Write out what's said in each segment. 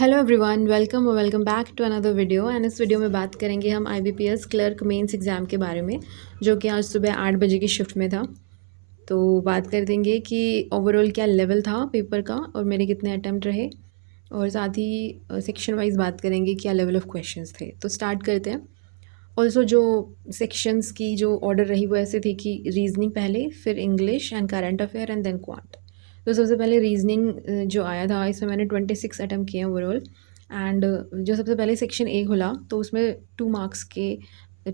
Hello everyone, welcome back to another video. And इस video में बात करेंगे हम आईबीपीएस क्लर्क मेंस एग्ज़ाम के बारे में, जो कि आज सुबह 8 बजे की शिफ्ट में था। तो बात कर देंगे कि ओवरऑल क्या लेवल था पेपर का और मेरे कितने अटैम्प्ट रहे, और साथ ही सेक्शन वाइज बात करेंगे क्या लेवल ऑफ क्वेश्चंस थे। तो स्टार्ट करते हैं। ऑल्सो जो सेक्शंस की जो ऑर्डर रही वो ऐसे थी कि रीजनिंग पहले, फिर English and current affair and then quant. तो सबसे पहले रीजनिंग जो आया था, इसमें मैंने 26 अटैम्प्ट किए हैं ओवरऑल। एंड जो सबसे पहले सेक्शन ए खुला तो उसमें 2 मार्क्स के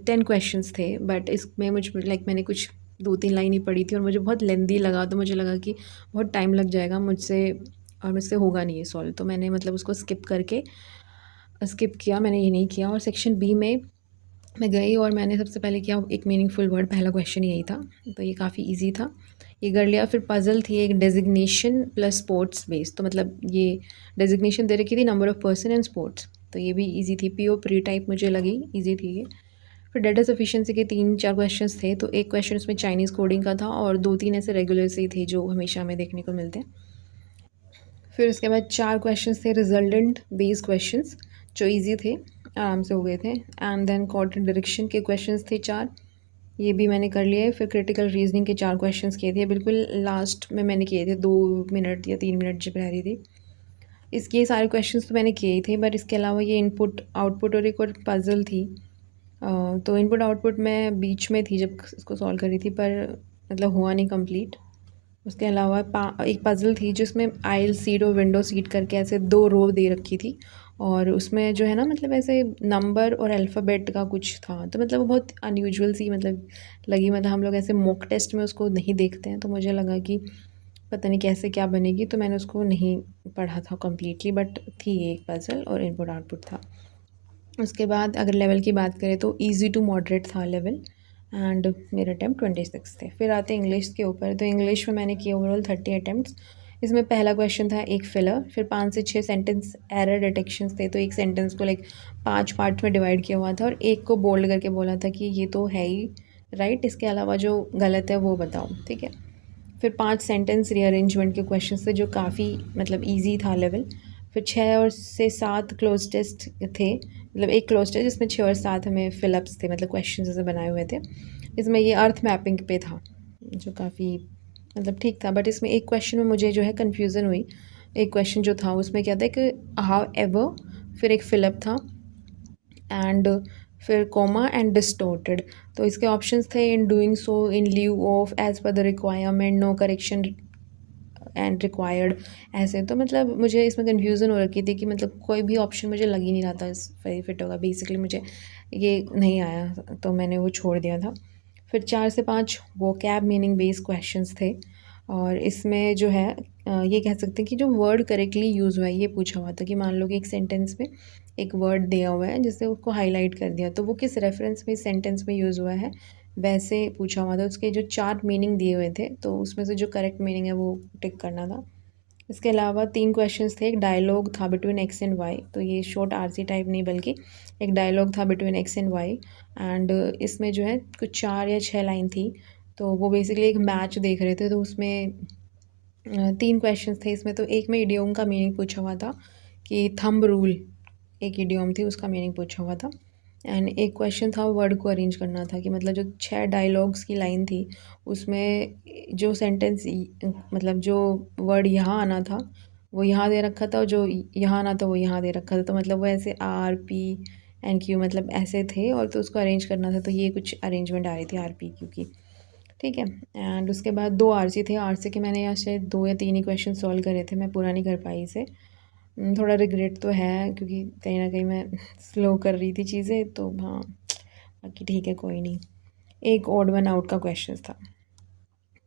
10 क्वेश्चंस थे, बट इसमें मुझ मैंने कुछ 2-3 लाइन ही पढ़ी थी और मुझे बहुत लेंदी लगा, तो मुझे लगा कि बहुत टाइम लग जाएगा मुझसे और मुझसे होगा नहीं ये सॉल्व। तो मैंने मतलब उसको स्किप किया, मैंने ये नहीं किया। और सेक्शन बी में मैं गई और मैंने सबसे पहले किया एक मीनिंगफुल वर्ड, पहला क्वेश्चन यही था, तो ये काफ़ी इजी था, ये कर लिया। फिर पज़ल थी एक डेजिग्नेशन प्लस स्पोर्ट्स बेस, तो मतलब ये डेजिग्नेशन दे रखी थी number of person and sports, तो ये भी इजी थी। पीओ प्री टाइप मुझे लगी इजी थी ये। फिर डेटा सफिशिएंसी के 3-4 क्वेश्चंस थे, तो एक क्वेश्चन उसमें चाइनीज़ कोडिंग का था और 2-3 ऐसे रेगुलर से ही थे जो हमेशा हमें देखने को मिलते हैं। फिर उसके बाद 4 क्वेश्चंस थे रिजल्टेंट बेस्ड क्वेश्चंस, जो इजी थे, आराम से हो गए थे। एंड देन कॉर्ड डायरेक्शन के क्वेश्चंस थे 4, ये भी मैंने कर लिए। फिर क्रिटिकल रीजनिंग के 4 क्वेश्चंस किए थे, बिल्कुल लास्ट में मैंने किए थे, 2 मिनट या 3 मिनट जब रह रही थी। इसके सारे क्वेश्चंस तो मैंने किए ही थे, बट इसके अलावा ये इनपुट आउटपुट और एक और पजल थी। तो इनपुट आउटपुट मैं बीच में थी जब इसको सॉल्व कर रही थी, पर मतलब हुआ नहीं कंप्लीट। उसके अलावा एक पज़ल थी जिसमें आइल सीट और विंडो सीट करके ऐसे 2 रो दे रखी थी, और उसमें जो है ना मतलब ऐसे नंबर और अल्फ़ाबेट का कुछ था, तो मतलब वो बहुत अनयूजुअल सी मतलब लगी। मतलब हम लोग ऐसे मॉक टेस्ट में उसको नहीं देखते हैं, तो मुझे लगा कि पता नहीं कैसे क्या बनेगी, तो मैंने उसको नहीं पढ़ा था कम्प्लीटली, बट थी ये एक पज़ल और इनपुट आउटपुट था। उसके बाद अगर लेवल की बात करें तो इजी टू मॉडरेट था लेवल, एंड मेरे अटैम्प्ट 26 थे। फिर आते हैं इंग्लिश के ऊपर, तो इंग्लिश में मैंने किए ओवरऑल 30 अटैम्प्ट्स। इसमें पहला क्वेश्चन था एक फिलर, फिर 5 से 6 सेंटेंस एरर डिटेक्शंस थे, तो एक सेंटेंस को 5 पार्ट में डिवाइड किया हुआ था और एक को बोल्ड करके बोला था कि ये तो है ही राइट, इसके अलावा जो गलत है वो बताओ, ठीक है। फिर 5 सेंटेंस रीअरेंजमेंट के क्वेश्चन थे जो काफ़ी मतलब ईजी था लेवल। फिर 6 और 7 क्लोज टेस्ट थे, मतलब एक क्लोज टेस्ट जिसमें 6 और 7 हमें फिलअप्स थे, मतलब क्वेश्चन जैसे बनाए हुए थे। इसमें ये अर्थ मैपिंग पे था, जो काफ़ी मतलब ठीक था, बट इसमें एक क्वेश्चन में मुझे जो है कन्फ्यूज़न हुई। एक क्वेश्चन जो था उसमें क्या था कि हाउ एवर, फिर एक फिलअप था, एंड फिर कॉमा एंड डिस्टोर्टेड। तो इसके ऑप्शंस थे in doing so, in leave off, as per the requirement, no correction and required, ऐसे। तो मतलब मुझे इसमें कन्फ्यूज़न हो रखी थी कि मतलब कोई भी ऑप्शन मुझे लग ही नहीं रहा था इस वेरी फिट होगा, बेसिकली मुझे ये नहीं आया, तो मैंने वो छोड़ दिया था। फिर 4 से 5 वो कैब मीनिंग बेस्ड क्वेश्चंस थे, और इसमें जो है ये कह सकते हैं कि जो वर्ड करेक्टली यूज़ हुआ है ये पूछा हुआ था, कि मान लो कि एक सेंटेंस में एक वर्ड दिया हुआ है जिससे उसको हाईलाइट कर दिया, तो वो किस रेफरेंस में इस सेंटेंस में यूज़ हुआ है, वैसे पूछा हुआ था। उसके जो 4 मीनिंग दिए हुए थे, तो उसमें से जो करेक्ट मीनिंग है वो टिक करना था। इसके अलावा 3 क्वेश्चंस थे, एक डायलॉग था बिटवीन एक्स एंड वाई, तो ये शॉर्ट आरसी टाइप नहीं बल्कि एक डायलॉग था between x and y. And इसमें जो है कुछ 4 या 6 लाइन थी, तो वो बेसिकली एक मैच देख रहे थे, तो उसमें 3 क्वेश्चंस थे इसमें। तो एक में इडियोम का मीनिंग पूछा हुआ था कि थंब रूल एक इडियोम थी, उसका मीनिंग पूछा हुआ था। एंड एक क्वेश्चन था वर्ड को अरेंज करना था, कि मतलब जो 6 डायलॉग्स की लाइन थी उसमें जो सेंटेंस मतलब जो वर्ड यहाँ आना था वो यहाँ दे रखा था, और जो यहाँ आना था वो यहाँ दे रखा था, तो मतलब वो ऐसे आर पी एंड क्यू मतलब ऐसे थे, और तो उसको अरेंज करना था, तो ये कुछ अरेंजमेंट आ रही थी आर पी क्यू की, ठीक है। एंड उसके बाद 2 आरसी थे, आरसी के मैंने यहाँ से 2 या 3 ही क्वेश्चन सॉल्व करे थे, मैं पूरा नहीं कर पाई इसे। थोड़ा रिग्रेट तो है क्योंकि कहीं ना कहीं मैं स्लो कर रही थी चीज़ें, तो हाँ बाकी ठीक है, कोई नहीं। एक ऑड वन आउट का क्वेश्चन था।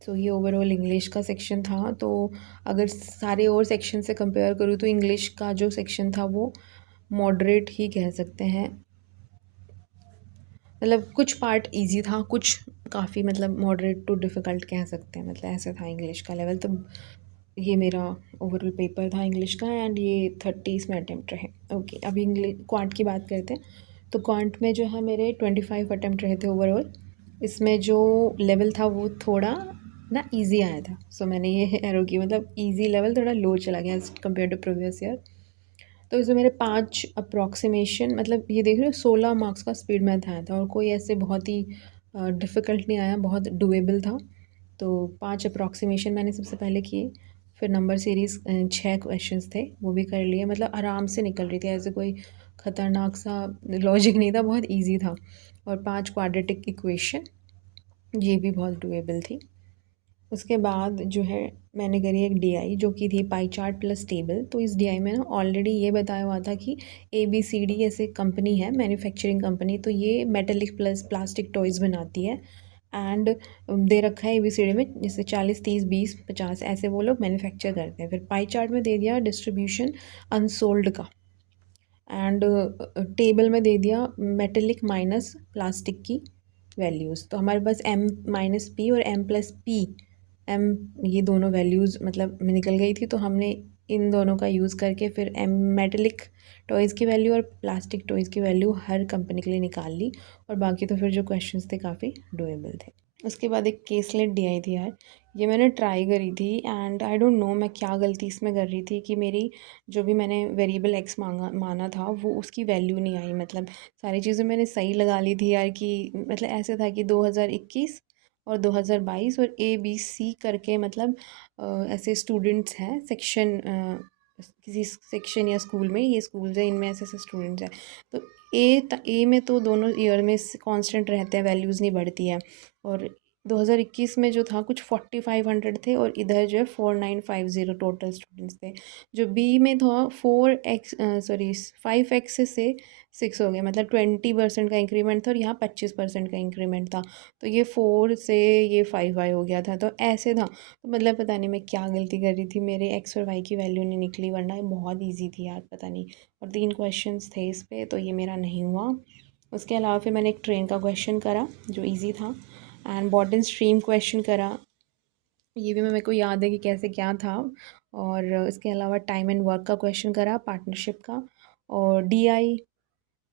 तो ये ओवरऑल इंग्लिश का सेक्शन था। तो अगर सारे और सेक्शन से कंपेयर करूँ तो इंग्लिश का जो सेक्शन था वो मॉडरेट ही कह सकते हैं, मतलब कुछ पार्ट इजी था, कुछ काफ़ी मतलब मॉडरेट टू डिफ़िकल्ट कह सकते हैं, मतलब ऐसे था इंग्लिश का लेवल। तो ये मेरा ओवरऑल पेपर था इंग्लिश का, एंड ये 30 इसमें अटैम्प्ट रहे। ओके, अभी इंग्लिश क्वांट की बात करते हैं। तो क्वांट में जो है मेरे 25 अटैम्प्ट रहे थे ओवरऑल। इसमें जो लेवल था वो थोड़ा ना इजी आया था, सो मैंने ये एरो की मतलब इजी लेवल थोड़ा लो चला गया as compare to previous year. तो इसमें मेरे 5 अप्रॉक्सीमेशन, मतलब ये देख रहे हो 16 मार्क्स का स्पीड मैथ आया था और कोई ऐसे बहुत ही डिफ़िकल्ट नहीं आया, बहुत डुएबल था। तो 5 अप्रॉक्सीमेशन मैंने सबसे पहले किए, फिर नंबर सीरीज़ 6 क्वेश्चंस थे वो भी कर लिए, मतलब आराम से निकल रही थी, ऐसे कोई ख़तरनाक सा लॉजिक नहीं था, बहुत ईजी था। और 5 क्वाड्रेटिक इक्वेशन, ये भी बहुत डुएबल थी। उसके बाद जो है मैंने करी एक डीआई जो कि थी पाई चार्ट प्लस टेबल। तो इस डीआई में ना ऑलरेडी ये बताया हुआ था कि ABCD ऐसे कंपनी है, मैन्युफैक्चरिंग कंपनी, तो ये मेटेलिक प्लस प्लास्टिक टॉयज़ बनाती है। एंड दे रखा है ABCD में जैसे 40 30 20 50 ऐसे वो लोग मैन्युफैक्चर करते हैं। फिर पाई चार्ट में दे दिया डिस्ट्रीब्यूशन अनसोल्ड का, एंड टेबल में दे दिया मेटेलिक माइनस प्लास्टिक की वैल्यूज़। तो हमारे पास M-P और M+P, एम ये दोनों वैल्यूज़ मतलब निकल गई थी। तो हमने इन दोनों का यूज़ करके फिर एम मेटेलिक टॉयज़ की वैल्यू और प्लास्टिक टॉयज़ की वैल्यू हर कंपनी के लिए निकाल ली। और बाकी तो फिर जो क्वेश्चंस थे काफ़ी डुएबल थे। उसके बाद एक केसलेट डी आई थी यार, ये मैंने ट्राई करी थी एंड आई डोंट नो मैं क्या गलती इसमें कर रही थी कि मेरी जो भी मैंने वेरिएबल एक्स माना था वो उसकी वैल्यू नहीं आई। मतलब सारी चीज़ें मैंने सही लगा ली थी यार, कि मतलब ऐसे था कि 2021 और 2022 और ABC करके, मतलब ऐसे स्टूडेंट्स हैं सेक्शन, किसी सेक्शन या स्कूल में, ये स्कूल्स हैं इनमें ऐसे ऐसे स्टूडेंट्स हैं। तो ए में तो दोनों ईयर में कांस्टेंट रहते हैं, वैल्यूज़ नहीं बढ़ती है। और 2021 में जो था कुछ 4500 थे और इधर जो है 4950 टोटल स्टूडेंट्स थे। जो बी में था 5x से 6 हो गया, मतलब 20% का इंक्रीमेंट था और यहाँ 25% का इंक्रीमेंट था। तो ये 4 से ये 5 हो गया था, तो ऐसे था। तो मतलब पता नहीं मैं क्या गलती कर रही थी, मेरे एक्स और वाई की वैल्यू नहीं निकली, वरना ये बहुत ईजी थी यार, पता नहीं। और 3 क्वेश्चंस थे इस पे, तो ये मेरा नहीं हुआ। उसके अलावा फिर मैंने एक ट्रेन का क्वेश्चन करा जो ईजी था, एंड बॉटन स्ट्रीम क्वेश्चन करा, ये भी मेरे को याद है कि कैसे क्या था। और इसके अलावा टाइम एंड वर्क का क्वेश्चन करा, पार्टनरशिप का। और डीआई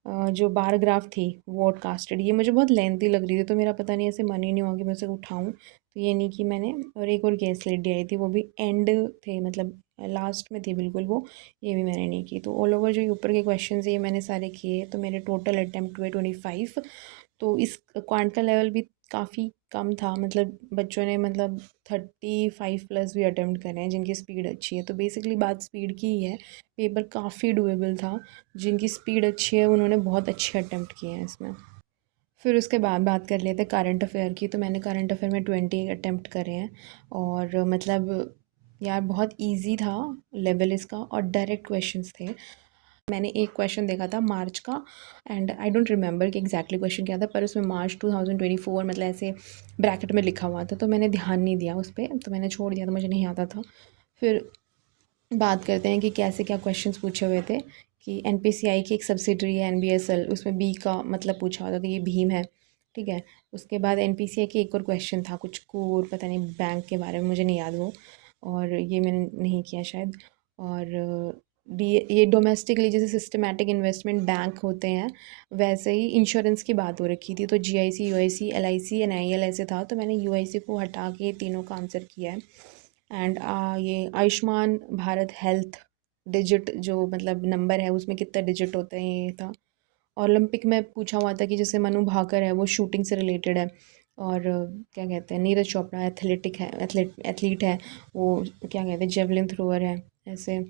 जो बार ग्राफ थी वॉट कास्टेड, ये मुझे बहुत लेंथी लग रही थी, तो मेरा पता नहीं ऐसे मन ही नहीं हुआ कि मैं उसे उठाऊँ, तो ये नहीं की मैंने। और एक और गैस लेट डी आई थी, वो भी एंड थे, मतलब लास्ट में थी बिल्कुल वो, ये भी मैंने नहीं की। तो ऑल ओवर जो ऊपर के क्वेश्चन है ये मैंने सारे किए, तो मेरे टोटल अटैम्प्ट हुए 25। तो इस क्वांट का लेवल भी काफ़ी कम था, मतलब बच्चों ने मतलब 35+ भी अटैम्प्ट करे हैं जिनकी स्पीड अच्छी है। तो बेसिकली बात स्पीड की ही है, पेपर काफ़ी डुएबल था, जिनकी स्पीड अच्छी है उन्होंने बहुत अच्छे अटैम्प्ट किए हैं इसमें। फिर उसके बाद बात कर लेते हैं करंट अफेयर की। तो मैंने करंट अफेयर में 20 अटैम्प्ट करे हैं, और मतलब यार बहुत इजी था लेवल इसका, और डायरेक्ट क्वेश्चंस थे। मैंने एक क्वेश्चन देखा था मार्च का, एंड आई डोंट रिमेंबर कि एग्जैक्टली क्वेश्चन क्या था, पर उसमें मार्च 2024 मतलब ऐसे ब्रैकेट में लिखा हुआ था, तो मैंने ध्यान नहीं दिया उस पर, तो मैंने छोड़ दिया, तो मुझे नहीं आता था। फिर बात करते हैं कि कैसे क्या क्वेश्चंस पूछे हुए थे, कि NPCI की एक सब्सिडरी है NBSL, उसमें बी का मतलब पूछा हुआ था, तो ये भीम है, ठीक है। उसके बाद NPCI की एक और क्वेश्चन था कुछ कोर, पता नहीं बैंक के बारे में, मुझे नहीं याद वो, और ये मैंने नहीं किया शायद। और डी ये डोमेस्टिकली जैसे सिस्टमैटिक इन्वेस्टमेंट बैंक होते हैं, वैसे ही इंश्योरेंस की बात हो रखी थी, तो GIC UIC LIC NIL ऐसे था, तो मैंने UIC को हटा के तीनों का आंसर किया है। एंड ये आयुष्मान भारत हेल्थ डिजिट जो मतलब नंबर है उसमें कितना डिजिट होते हैं ये था। ओलंपिक में पूछा हुआ था कि जैसे मनु भाकर है वो शूटिंग से रिलेटेड है, और क्या कहते हैं नीरज चोपड़ा एथलेटिक है, एथलीट है, वो क्या कहते हैं जेवलिन थ्रोअर है ऐसे।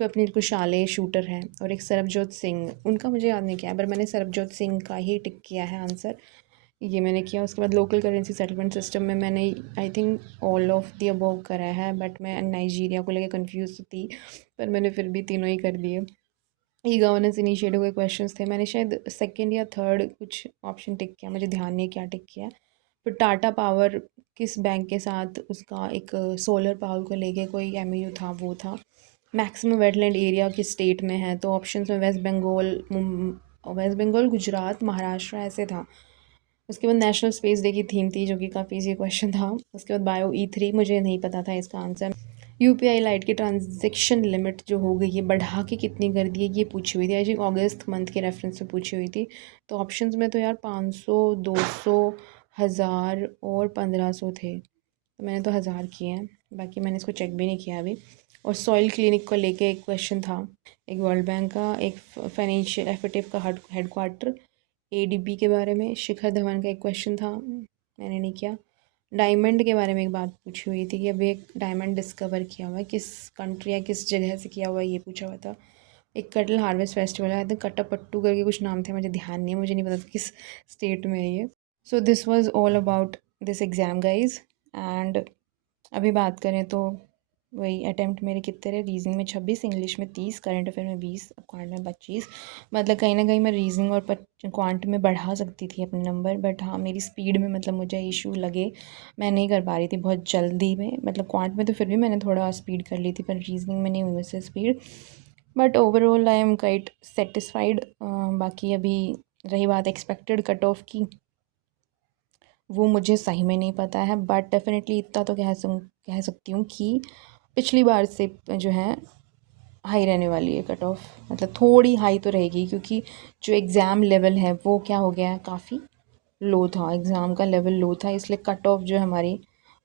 स्वप्निल कुशाले शूटर है, और एक सरबजोत सिंह, उनका मुझे याद नहीं किया है, पर मैंने सरबजोत सिंह का ही टिक किया है आंसर, ये मैंने किया। उसके बाद लोकल करेंसी सेटलमेंट सिस्टम में मैंने I think all of the above करा है, बट मैं नाइजीरिया को लेकर कंफ्यूज थी, पर मैंने फिर भी तीनों ही कर दिए। ई गवर्नेंस इनिशिएटिव के क्वेश्चंस थे, मैंने शायद सेकंड या थर्ड कुछ ऑप्शन टिक किया, मुझे ध्यान नहीं है क्या टिक किया। फिर टाटा पावर किस बैंक के साथ उसका एक सोलर पावर को लेके कोई MOU था, वो था। मैक्सिमम वेटलैंड एरिया किस स्टेट में है, तो ऑप्शन में वेस्ट बंगाल गुजरात महाराष्ट्र ऐसे था। उसके बाद नेशनल स्पेस डे की थीम थी जो कि काफ़ी इजी क्वेश्चन था। उसके बाद बायो E3, मुझे नहीं पता था इसका आंसर। UPI लाइट की ट्रांजेक्शन लिमिट जो हो गई है बढ़ा के कितनी कर दी है, ये पूछी हुई थी, आई थिंक अगस्त मंथ के रेफरेंस से पूछी हुई थी। तो ऑप्शंस में तो यार 500 200 1000 और 1500 थे, तो मैंने तो 1000 किए हैं, बाकी मैंने इसको चेक भी नहीं किया अभी। और सॉइल क्लिनिक को लेके एक क्वेश्चन था, एक वर्ल्ड बैंक का, एक फाइनेंशियल एफेटिव का हेडक्वार्टर, एडीबी के बारे में, शिखर धवन का एक क्वेश्चन था, मैंने नहीं किया। डायमंड के बारे में एक बात पूछी हुई थी कि अभी एक डायमंड डिस्कवर किया हुआ है, किस कंट्री या किस जगह से किया हुआ है, ये पूछा हुआ था। एक कटल हार्वेस्ट फेस्टिवल है, तो कट्टापट्टू करके कुछ नाम थे, मुझे ध्यान नहीं है, मुझे नहीं पता था किस स्टेट में है ये। So this was all about this exam guys. And अभी बात करें तो वही अटैम्प्ट मेरे कितने रहे, रीजनिंग में 26, इंग्लिश में 30, करंट अफेयर में 20, क्वांट में 25। मतलब कहीं ना कहीं मैं रीजनिंग और क्वांट में बढ़ा सकती थी अपने नंबर, बट हाँ मेरी स्पीड में मतलब मुझे इशू लगे, मैं नहीं कर पा रही थी बहुत जल्दी में। मतलब क्वांट में तो फिर भी मैंने थोड़ा स्पीड कर ली थी, पर रीजनिंग में नहीं हुई मुझसे speed. But overall I am quite satisfied. बाकी अभी रही बात एक्सपेक्टेड कट ऑफ की, वो मुझे सही में नहीं पता है, बट डेफिनेटली इतना तो कह सकती हूँ कि पिछली बार से जो है हाई रहने वाली है कट ऑफ, मतलब थोड़ी हाई तो रहेगी, क्योंकि जो एग्ज़ाम लेवल है वो क्या हो गया है, काफ़ी लो था, एग्ज़ाम का लेवल लो था, इसलिए कट ऑफ जो है हमारी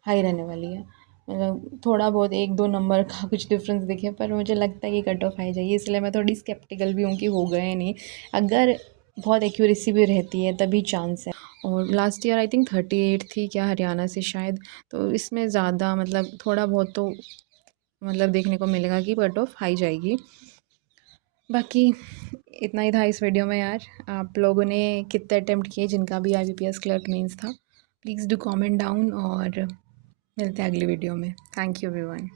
हाई रहने वाली है। मतलब थोड़ा बहुत 1-2 नंबर का कुछ डिफरेंस दिखे, पर मुझे लगता है कि कट ऑफ हाई जाएगी, इसलिए मैं थोड़ी स्केप्टिकल भी हूँ कि हो गए नहीं। अगर बहुत एक्यूरेसी भी रहती है तभी चांस है। और लास्ट ईयर आई थिंक 38 थी क्या हरियाणा से शायद, तो इसमें ज़्यादा मतलब थोड़ा बहुत तो मतलब देखने को मिलेगा कि कट ऑफ हाई जाएगी। बाकी इतना ही था इस वीडियो में यार। आप लोगों ने कितने अटेम्प्ट किए जिनका भी IBPS क्लर्क मेंस था, प्लीज़ डू कमेंट डाउन, और मिलते हैं अगली वीडियो में। Thank you everyone.